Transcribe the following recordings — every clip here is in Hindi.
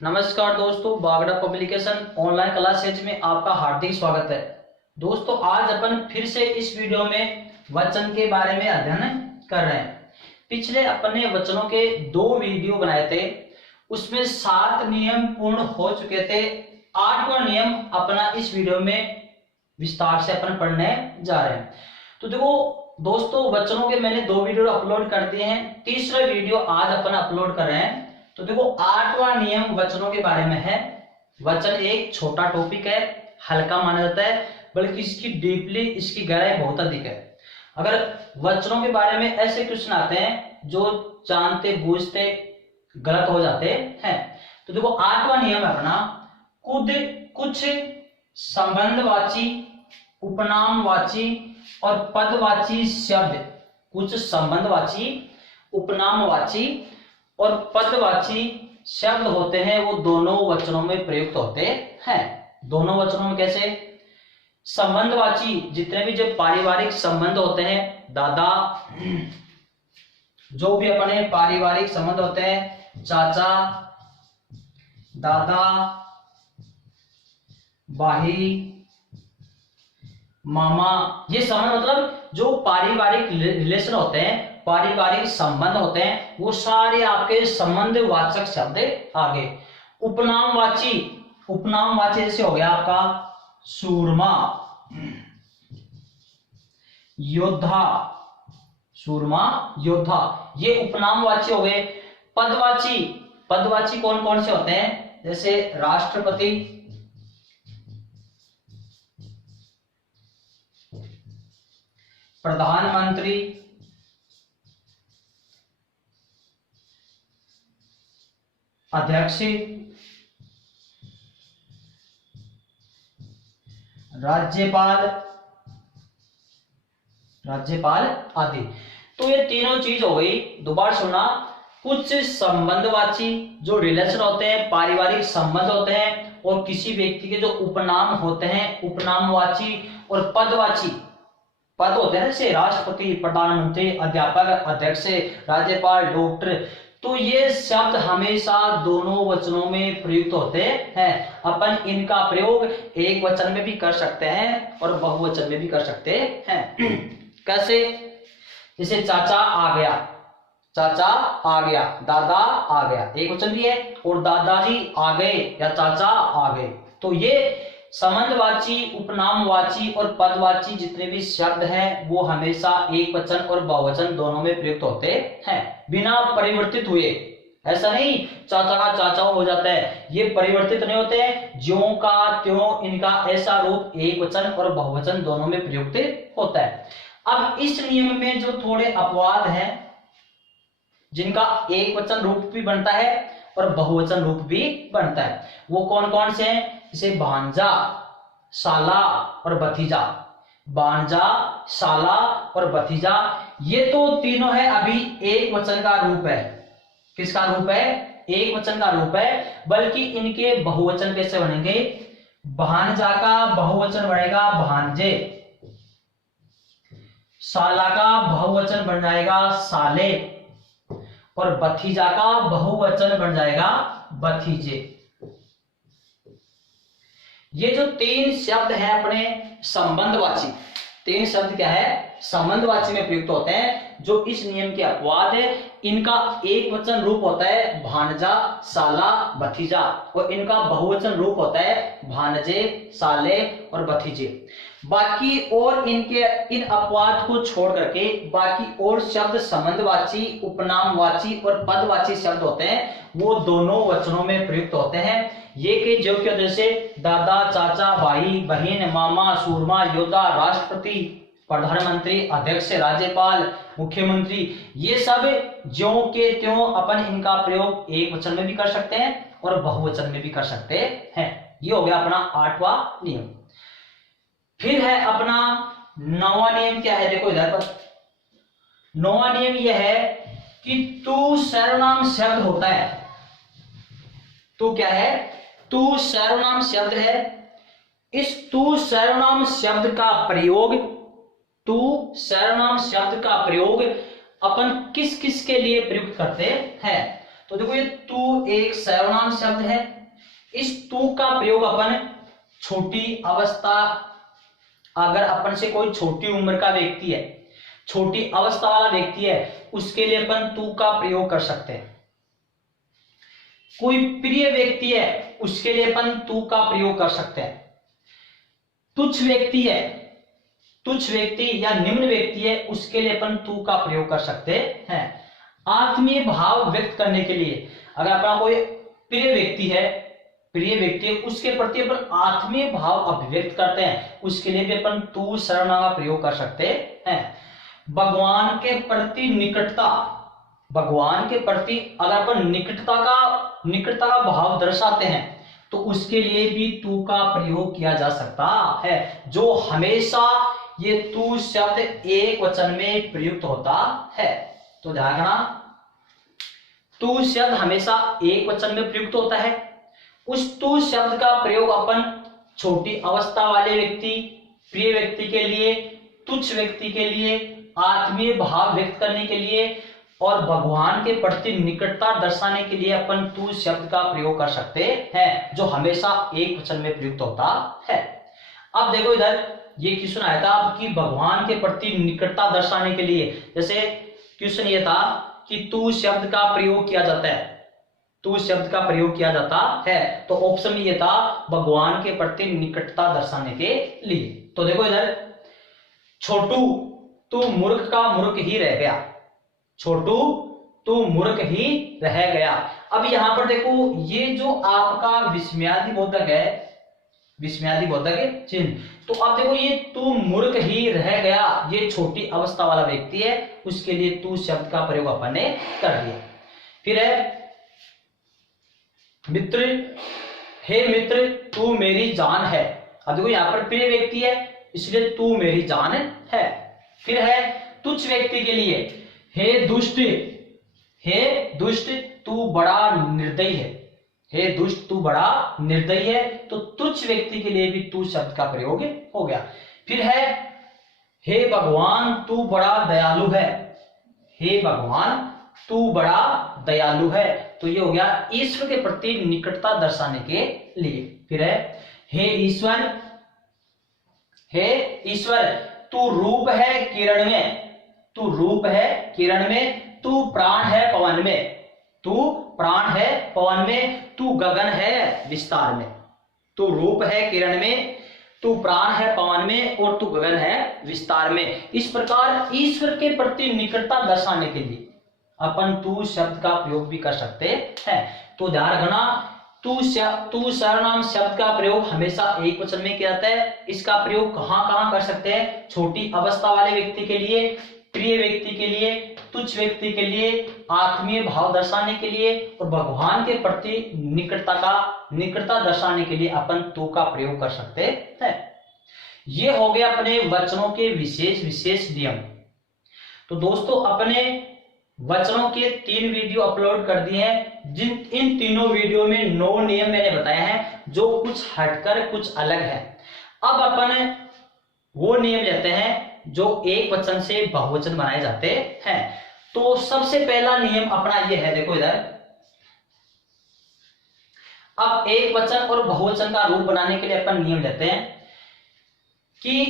नमस्कार दोस्तों, Bagda publication online class says में आपका हार्दिक स्वागत है। दोस्तों, आज अपन फिर से इस वीडियो में वचन के बारे में अध्ययन कर रहे हैं। पिछले अपन ने वचनों के 2 वीडियो बनाए थे, उसमें 7 नियम पूर्ण हो चुके थे। 8वां नियम अपना इस वीडियो में विस्तार से अपन पढ़ने जा रहे हैं। तो देखो दोस्तों, वचनों के मैंने 2 वीडियो अपलोड कर दिए हैं, तीसरा वीडियो आज अपन अपलोड कर रहे हैं। तो देखो 8वां नियम वचनों के बारे में है। वचन एक छोटा टॉपिक है, हल्का माना जाता है, बल्कि इसकी डीपली इसकी गहराई बहुत अधिक है। अगर वचनों के बारे में ऐसे क्वेश्चन आते हैं जो जानते बूझते गलत हो जाते हैं, तो देखो 8वां नियम है अपना, कुछ संबंधवाची, उपनामवाची और पदवाची शब्द, कुछ संबंधवाची, उपनामवाची और पदवाची शब्द होते हैं, वो दोनों वचनों में प्रयुक्त होते हैं। दोनों वचनों में कैसे? संबंधवाची जितने भी जो पारिवारिक संबंध होते हैं, दादा, जो भी अपने पारिवारिक संबंध होते हैं, चाचा, दादा, भाई, मामा, ये संबंध मतलब जो पारिवारिक रिलेशन होते हैं, पारिवारिक संबंध होते हैं, वो सारे आपके संबंधवाचक शब्द आगे। उपनामवाची, उपनामवाची जैसे हो गया आपका सूरमा, योद्धा, सूरमा, योद्धा, ये उपनामवाची हो गए। पदवाची, पदवाची कौन कौन से होते हैं? जैसे राष्ट्रपति, प्रधानमंत्री, अध्यक्ष, राज्यपाल, राज्यपाल आदि। तो ये तीनों चीज हो गई। दोबारा सुना, कुछ संबंधवाची जो रिलेशन होते हैं, पारिवारिक संबंध होते हैं, और किसी व्यक्ति के जो उपनाम होते हैं, उपनामवाची और पदवाची, पद होते हैं जैसे राष्ट्रपति, प्रधानमंत्री, अध्यापक, अध्यक्ष, राज्यपाल, डॉक्टर। तो ये शब्द हमेशा दोनों वचनों में प्रयुक्त होते हैं। अपन इनका प्रयोग एक वचन में भी कर सकते हैं और बहुवचन में भी कर सकते हैं। कैसे? जैसे चाचा आ गया, चाचा आ गया, दादा आ गया, एक वचन भी है, और दादाजी आ गए या चाचा आ गए। तो ये संबंधवाची, उपनामवाची और पदवाची जितने भी शब्द हैं, वो हमेशा एक वचन और बहुवचन दोनों में प्रयुक्त होते हैं, बिना परिवर्तित हुए। ऐसा नहीं चाचा का चाचा हो जाता है, ये परिवर्तित नहीं होते हैं, ज्यों का त्यों इनका ऐसा रूप एक वचन और बहुवचन दोनों में प्रयुक्त होता है। अब इस नियम में जो थोड़े अपवाद हैं, जिनका एक वचन रूप भी बनता है और बहुवचन रूप भी बनता है, वो कौन कौन से हैं? जैसे भांजा, साला और भतीजा। भांजा, साला और भतीजा, ये तो तीनों है अभी एक वचन का रूप है। किसका रूप है? एक वचन का रूप है। बल्कि इनके बहुवचन कैसे बनेंगे? भांजा का बहुवचन बनेगा भांजे, साला का बहुवचन बन जाएगा साले, और भतीजा का बहुवचन बन जाएगा भतीजे। ये जो 3 शब्द हैं अपने संबंधवाची, 3 शब्द क्या है? संबंधवाची में प्रयुक्त होते हैं, जो इस नियम के अपवाद है। इनका एक वचन रूप होता है भांजा, साला, भतीजा, और इनका बहुवचन रूप होता है भांजे, साले और भतीजे। बाकी और इनके इन अपवाद को छोड़ करके बाकी और शब्द संबंधवाची, उपनामवाची और पदवाची शब्द होते हैं, वो दोनों वचनों में प्रयुक्त होते हैं। ये के जो कि जैसे दादा, चाचा, भाई, बहन, मामा, सूरमा, योद्धा, राष्ट्रपति, प्रधानमंत्री, अध्यक्ष, राज्यपाल, मुख्यमंत्री, ये सब ज्यों के त्यों अपन इनका प्रयोग एक वचन में भी कर सकते हैं और बहुवचन में भी कर सकते हैं। ये हो गया अपना 8वां नियम। फिर है अपना 9वां नियम। क्या है? देखो इधर पर 9वां नियम यह है कि तू सर्वनाम शब्द होता है। तू क्या है? तू सर्वनाम शब्द है। इस तू सर्वनाम शब्द का प्रयोग, तू सर्वनाम शब्द का प्रयोग अपन किस किस के लिए प्रयुक्त करते हैं? तो देखो ये तू एक सर्वनाम शब्द है। इस तू का प्रयोग अपन छोटी अवस्था, अगर अपन से कोई छोटी उम्र का व्यक्ति है, छोटी अवस्था वाला व्यक्ति है, उसके लिए अपन तू का प्रयोग कर सकते हैं। कोई प्रिय व्यक्ति है उसके लिए अपन तू का प्रयोग कर सकते हैं। तुच्छ व्यक्ति है, तुच्छ व्यक्ति या निम्न व्यक्ति है, उसके लिए अपन तू का प्रयोग कर सकते हैं। आत्मीय भाव व्यक्त करने के लिए, अगर अपना कोई प्रिय व्यक्ति है, प्रिय व्यक्ति उसके प्रति अपन आत्मीय भाव अभिव्यक्त करते हैं, उसके लिए भी अपन तू सर्वनाम का प्रयोग कर सकते हैं। भगवान के प्रति निकटता, भगवान के प्रति अगर अपन निकटता का भाव दर्शाते हैं तो उसके लिए भी तू का प्रयोग किया जा सकता है। जो हमेशा ये तू शब्द एक वचन में प्रयुक्त होता है। तो ध्यान रखना, तू शब्द हमेशा एक वचन में प्रयुक्त होता है। उस तू शब्द का प्रयोग अपन छोटी अवस्था वाले व्यक्ति, प्रिय व्यक्ति के लिए, तुच्छ व्यक्ति के लिए, आत्मीय भाव व्यक्त करने के लिए और भगवान के प्रति निकटता दर्शाने के लिए अपन तू शब्द का प्रयोग कर सकते हैं, जो हमेशा एक वचन में प्रयुक्त होता है। अब देखो इधर ये क्वेश्चन आया था कि भगवान के प्रति निकटता दर्शाने के लिए, जैसे क्वेश्चन ये था कि तू शब्द का प्रयोग किया जाता है, तू शब्द का प्रयोग किया जाता है, तो ऑप्शन ये था भगवान के प्रति निकटता दर्शाने के लिए। तो देखो इधर, छोटू तू मूर्ख का मूर्ख ही रह गया, छोटू तू मूर्ख ही रह गया। अब यहां पर देखो ये जो आपका विस्मयादि बोधक है, विस्मयादि बोधक चिन्ह, तो अब देखो ये तू मूर्ख ही रह गया, ये छोटी अवस्था वाला व्यक्ति है, उसके लिए तू शब्द का प्रयोग अपन ने कर दिया। फिर है मित्र, हे मित्र तू मेरी जान है। अब देखो यहां पर प्रिय व्यक्ति है, इसलिए तू मेरी जान है। फिर है तुच्छ व्यक्ति के लिए, हे दुष्ट, हे दुष्ट तू बड़ा निर्दयी है, हे दुष्ट तू बड़ा निर्दयी है, तो तुच्छ व्यक्ति के लिए भी तू शब्द का प्रयोग हो गया। फिर है हे भगवान तू बड़ा दयालु है, हे भगवान तू बड़ा दयालु है, तो ये हो गया ईश्वर के प्रति निकटता दर्शाने के लिए। फिर है हे ईश्वर, हे ईश्वर तू रूप है किरण में, तू रूप है किरण में, तू प्राण है पवन में, तू प्राण है पवन में, तू गगन है विस्तार में। तू रूप है किरण में, तू प्राण है पवन में और तू गगन है विस्तार में। इस प्रकार ईश्वर के प्रति निकटता दर्शाने के लिए अपन तू शब्द का प्रयोग भी कर सकते हैं। तो ध्यान रखना, तू सर्वनाम शब्द का प्रयोग हमेशा एक वचन में किया जाता है। इसका प्रयोग कहां कहां कर सकते हैं? छोटी अवस्था वाले व्यक्ति के लिए, प्रिय व्यक्ति के लिए, तुच्छ व्यक्ति के लिए, आत्मीय भाव दर्शाने के लिए और भगवान के प्रति निकटता दर्शाने के लिए अपन तू का प्रयोग कर सकते हैं। ये हो गया अपने वचनों के विशेष नियम। तो दोस्तों अपने वचनों के 3 वीडियो अपलोड कर दिए हैं, इन तीनों वीडियो में 9 नियम मैंने बताए हैं जो कुछ हटकर कुछ अलग है। अब अपन वो नियम लेते हैं जो एक वचन से बहुवचन बनाए जाते हैं। तो सबसे पहला नियम अपना ये है, देखो इधर, अब एक वचन और बहुवचन का रूप बनाने के लिए अपन नियम लेते हैं कि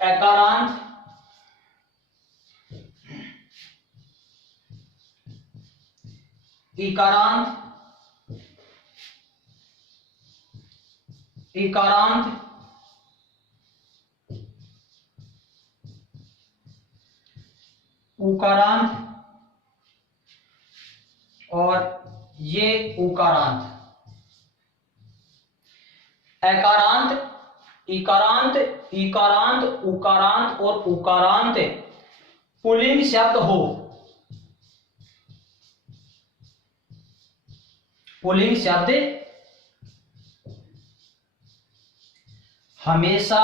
एकारांत, इकारांत, इकारांत, उकारांत और ये उकारांत। एकारांत, इकारांत, इकारांत, उकारांत और उकारांत पुल्लिंग शब्द हो, पुल्लिंग शब्द हमेशा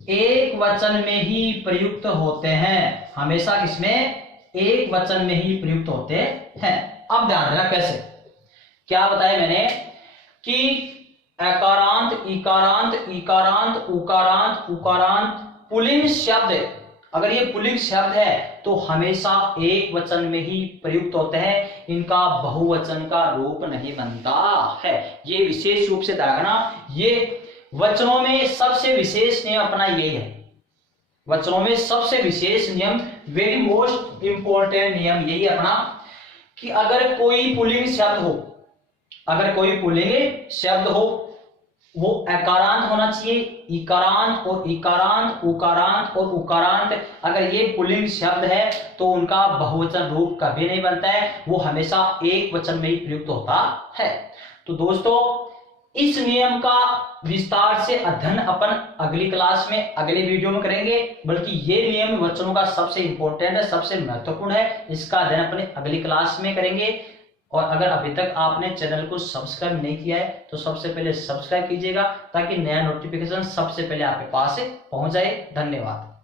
एक वचन में ही प्रयुक्त होते हैं, हमेशा किसमें? एक वचन में ही प्रयुक्त होते हैं। अब ध्यान देना कैसे, क्या बताया मैंने कि एकारांत, इकारांत, इकारांत, उकारांत, उकारांत पुल्लिंग शब्द अगर ये पुल्लिंग शब्द है तो हमेशा एक वचन में ही प्रयुक्त होते हैं, इनका बहुवचन का रूप नहीं बनता है। ये विशेष रूप से ध्यान रखना, ये वचनों में सबसे विशेष नियम अपना यही है। वचनों में सबसे विशेष नियम, वेरी मोस्ट इंपॉर्टेंट नियम यही अपना कि अगर कोई पुल्लिंग शब्द हो, अगर कोई पुल्लिंग शब्द हो, वो अकारांत होना चाहिए। इकारांत और इकारांत, उकारांत और उकारांत, अगर ये पुल्लिंग शब्द है तो उनका बहुवचन रूप कभी नहीं बनता है, वो हमेशा एक वचन में ही प्रयुक्त होता है। तो दोस्तों, इस नियम का विस्तार से अध्ययन अपन अगली क्लास में, अगले वीडियो में करेंगे। बल्कि ये नियम वचनों का सबसे इंपॉर्टेंट है, सबसे महत्वपूर्ण है, इसका अध्ययन अपने अगली क्लास में करेंगे। और अगर अभी तक आपने चैनल को सब्सक्राइब नहीं किया है तो सबसे पहले सब्सक्राइब कीजिएगा, ताकि नया नोटिफिकेशन सबसे पहले आपके पास पहुंच जाए। धन्यवाद।